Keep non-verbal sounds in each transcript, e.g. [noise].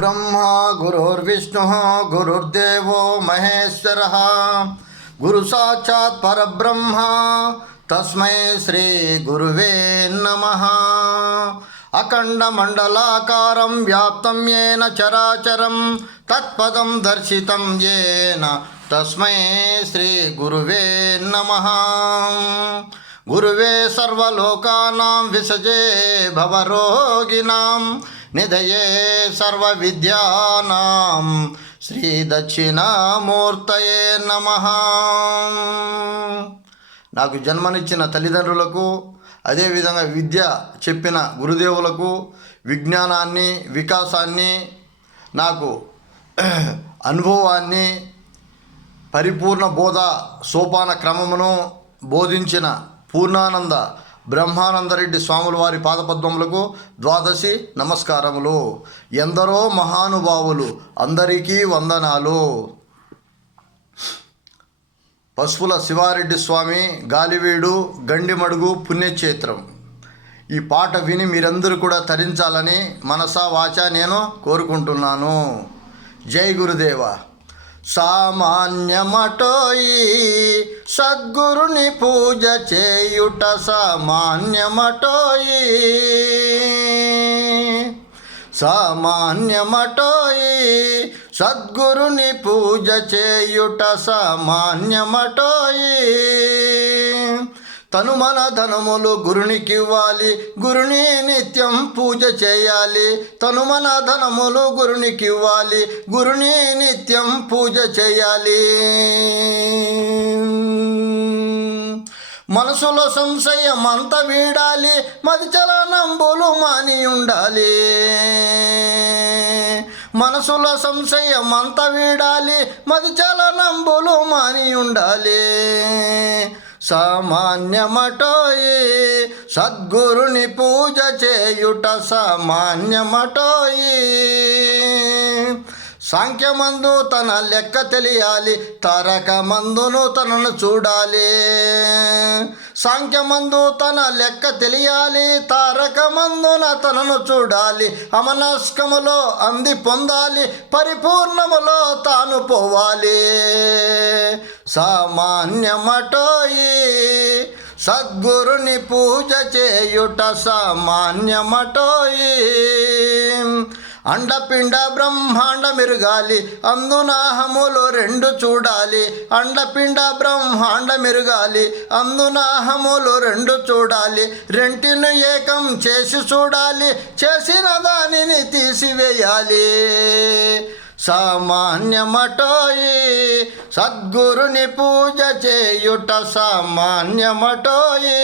ब्रह्मा गुरुर्विष्णुः गुरुर्देवो महेश्वरः गुरुसाक्षात् परब्रह्म तस्मै श्रीगुरुवे नमः अखण्डमण्डलाकारं व्याप्तं येन चराचरं तत्पदं दर्शितं येन तस्मै श्रीगुरुवे नमः गुरुवे सर्वलोकानां विसजे भवरोगिणां నిధయే సర్వవిద్యానాం శ్రీ దక్షిణామూర్తయే నమ. నాకు జన్మనిచ్చిన తల్లిదండ్రులకు అదేవిధంగా విద్య చెప్పిన గురుదేవులకు విజ్ఞానాన్ని వికాసాన్ని నాకు [clears throat] అనుభవాన్ని పరిపూర్ణ బోధ సోపాన క్రమమును బోధించిన పూర్ణానంద బ్రహ్మానందరెడ్డి స్వాముల వారి పాదపద్మములకు ద్వాదశి నమస్కారములు. ఎందరో మహానుభావులు అందరికీ వందనాలు. పసుపుల శివారెడ్డి స్వామి గాలివీడు గండిమడుగు పుణ్యక్షేత్రం. ఈ పాట విని మీరందరూ కూడా తరించాలని మనసా వాచ నేను కోరుకుంటున్నాను. జై గురుదేవ. సామాన్యమటోయి సద్గురుని పూజ చేయుట సామాన్యమటోయి. సామాన్యమటోయి సద్గురుని పూజ చేయుట సామాన్యమటోయి. తను మన ధనములు గురునికివ్వాలి. గురుని నిత్యం పూజ చేయాలి. తను మన ధనములు గురునికివ్వాలి. గురుని నిత్యం పూజ చేయాలి. మనసులో సంశయం అంత వీడాలి. మది చలనంబులు మాని ఉండాలి. మనసులో సంశయం అంత వీడాలి. మది చలనంబులు మాని ఉండాలి. సామాన్యమటోయి సద్గురుని పూజ చేయుట సామాన్యమటోయి. సాంఖ్యమందు తన లెక్క తెలియాలి తారక మందును తనను చూడాలి. సాంఖ్యమందు తన లెక్క తెలియాలి తారక మందున తనను చూడాలి. అమనస్కములో అంది పొందాలి పరిపూర్ణములో తాను పోవాలి. సామాన్యమటోయి. సద్గురుని పూజ చేయుట సామాన్యమటోయి. అండపిండ బ్రహ్మాండ మెరుగాలి అందునాహములు రెండు చూడాలి. అండపిండ బ్రహ్మాండ మెరుగాలి అందునాహములు రెండు చూడాలి. రెంటిని ఏకం చేసి చూడాలి చేసిన దానిని తీసివేయాలి. సామాన్యమటోయి సద్గురుని పూజ చేయుట సామాన్యమటోయి.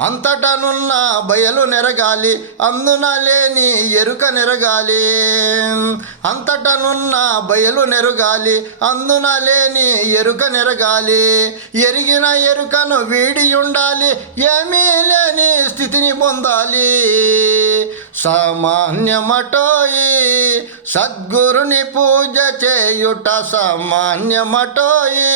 అంతటనున్న బయలు నెరగాలి అందున లేని ఎరుక నెరగాలి. అంతటనున్న బయలు నెరగాలి అందున లేని ఎరుక నెరగాలి. ఎరిగిన ఎరుకను వీడి ఉండాలి ఏమీ లేని స్థితిని పొందాలి. సామాన్యమటోయి సద్గురుని పూజ చేయుట సామాన్యమటోయి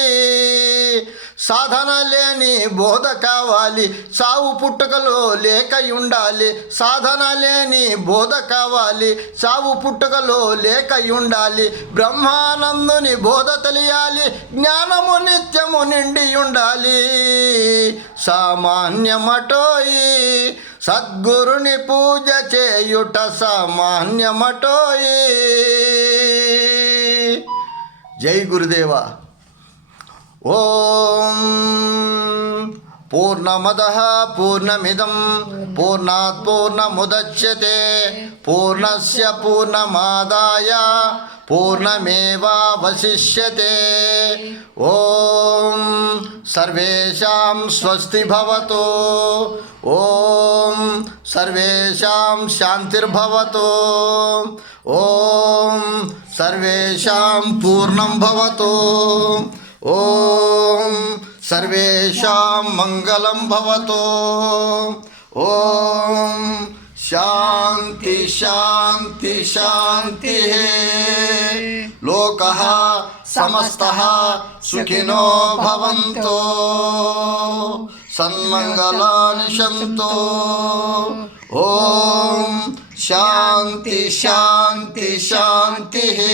సాధన లేని బోధ కావాలి. సావు పుట్టుకలో లేక ఉండాలి సాధన లేని బోధ కావాలి. సావు పుట్టుకలో లేక ఉండాలి బ్రహ్మానందుని బోధ తెలియాలి. జ్ఞానము నిత్యము నిండి ఉండాలి సామాన్యమటోయి సద్గురుని పూజ చేయుట సామాన్యమటోయి. జై గురుదేవా. ॐ पूर्णमदः पूर्णमिदं पूर्णात् पूर्णमुदच्यते पूर्णस्य पूर्णमादाय पूर्णमेवावशिष्यते ॐ सर्वेषां स्वस्ति भवतु ॐ सर्वेषां शान्तिर्भवतु ॐ सर्वेषां पूर्णं भवतु ॐ सर्वेषां मङ्गलं भवतु। शांति शान्ति शान्ति, शान्तिः। लोकः समस्तः सुखिनो भवन्तु। सन्मङ्गलानि सन्तु ॐ शान्ति शान्ति, शान्तिः।